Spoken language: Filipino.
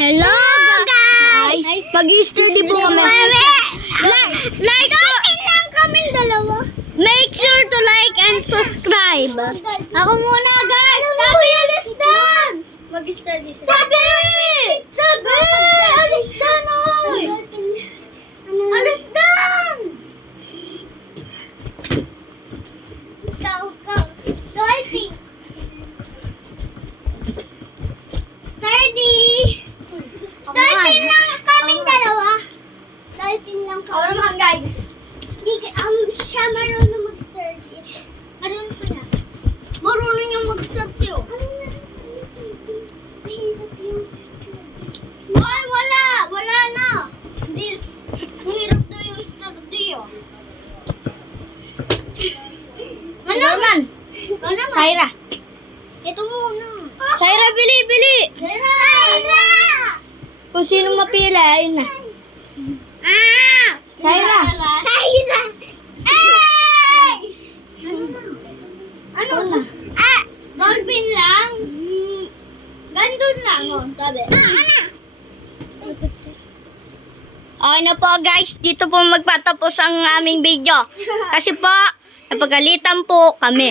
Hello guys! Mag-study po kami. Like lang kaming dalawa. Make sure to like and subscribe. Ako muna guys. Sabi, alis doon! Mag-study sila. Sabi! Alis doon! Alis doon! Dolphin! Sturdy! Dolphin lang kaming dalawa. Dolphin lang kami. Ako naman guys. Siya marunong mag-sturdy. Marunong ko na. Marunong yung mag-sturdy oh. Mahirap yung sturdy. Ay, wala! Wala na! Hindi. Mahirap na yung sturdy oh. Ano naman? Ano naman? Syra. Ito muna. Syra, bili! Syra! Kung sino mapili, ayun na. Syra! Syra! Ano na? Dolphin lang? Gandun lang, oh. Sabi. Okay na po guys, dito po magpatapos ang aming video. Kasi po, napagalitan po kami.